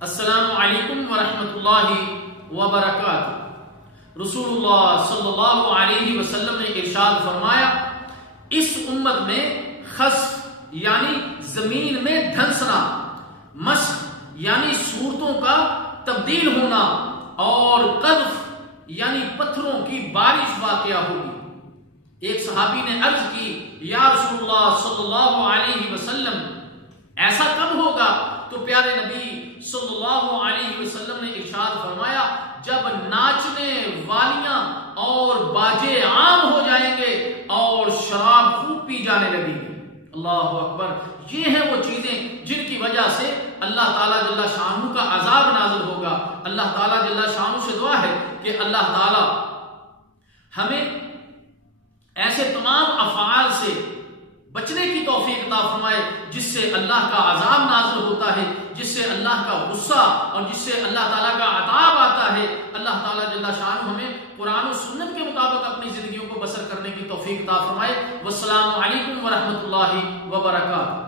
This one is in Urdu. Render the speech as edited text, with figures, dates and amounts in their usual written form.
السلام علیکم ورحمۃ اللہ وبرکاتہ۔ رسول اللہ صلی اللہ علیہ وسلم نے ارشاد فرمایا، اس امت میں خسف یعنی زمین میں دھنسنا، مسخ یعنی صورتوں کا تبدیل ہونا، اور قذف یعنی پتھروں کی بارش واقع ہوگی۔ ایک صحابی نے عرض کی، یا رسول اللہ صلی اللہ علیہ وسلم ایسا کب ہوگا؟ تو پیارے نبی صلی اللہ علیہ وسلم نے ارشاد فرمایا، جب ناچنے والیاں اور باجے عام ہو جائیں گے اور شراب خوب پی جانے لگے گی۔ اللہ اکبر! یہ ہیں وہ چیزیں جن کی وجہ سے اللہ تعالیٰ جل شانہ کا عذاب نازل ہوگا۔ اللہ تعالیٰ جل شانہ سے دعا ہے کہ اللہ تعالیٰ ہمیں ایسے تمام افعال سے بچنے کی توفیق عطا فرمائے جس سے اللہ کا عذاب نازل ہوتا ہے، جس سے اللہ کا غصہ اور جس سے اللہ تعالیٰ کا عذاب آتا ہے۔ اللہ تعالیٰ جل شانہ ہمیں قرآن و سنت کے مطابق اپنی زندگیوں کو بسر کرنے کی توفیق عطا فرمائے۔ والسلام علیکم ورحمۃ اللہ وبرکاتہ۔